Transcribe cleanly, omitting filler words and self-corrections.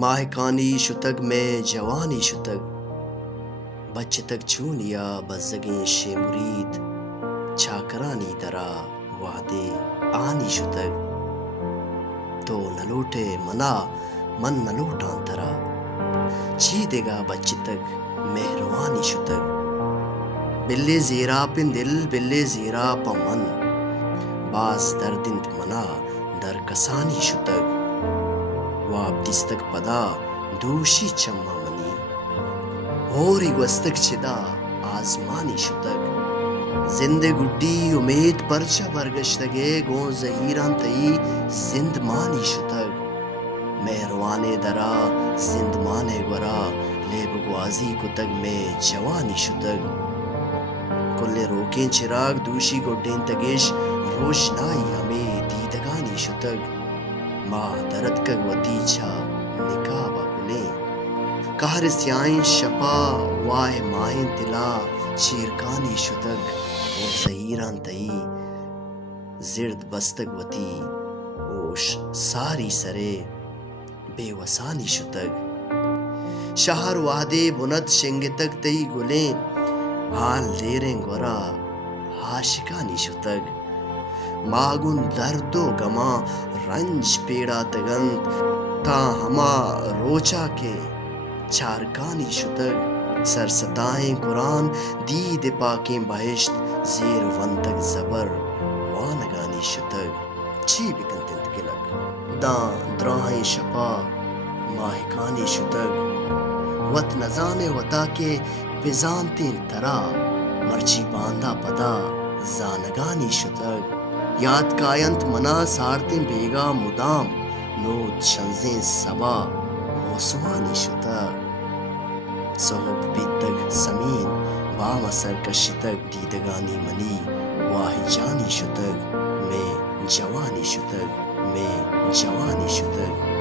ماہکانی شتگ میں جوانی شتگ بچ تک چونیا بزگیں شیمرید چھاکرانی درا وعدے آنی شتگ تو نلوٹے منا من نلوٹان ترا چی دگا بچ تک مہروانی شتگ بلے زیرا پن دل بلے زیرا پمن باز دردند منا در کسانی شتگ واب دستک پدا دوشی چما منی ہوری گوستک چدا آزمانی شتگ زند گڈی امید پرچہ برگشتگے گون زہیران تئی زند مانی شتگ مہروانے درا زند مانے گورا لیب گوازی کتگ میں جوانی شتگ کلے روکیں چراغ دوشی گڈین تگیش روشنائی ہمیں دیدگانی شتگ ماہ درد کگ وتی چھا نکابہ کلیں کہر سیائیں شپا واہ مائیں تلا چیرکانی شتگ اور زہیران تئی زرد بستگ وتی اوش ساری سرے بے وسانی شتگ شہر وحدے بند شنگتگ تئی گلیں حال لیریں گورا ہاشکانی شتگ ماگن درد و گما رنج پیڑا تگند تا ہما روچا کے چارکانی شتگ سرستائیں قرآن دید پاکیں بہشت زیر ونتگ زبر وانگانی شتگ چی بکن تند گلک دان دراہیں شپا ماہکانی شتگ وط نزانے وطا کے بزانتیں ترا مرچی باندھا پدا زانگانی شتگ یاد کائنت منا سارتیں بیگا مدام نوت شنزیں سبا موسوانی شتگ صحب بیتگ سمین بام سرکشتگ دیدگانی منی واہ جانی شتگ میں جوانی شتگ میں جوانی شتگ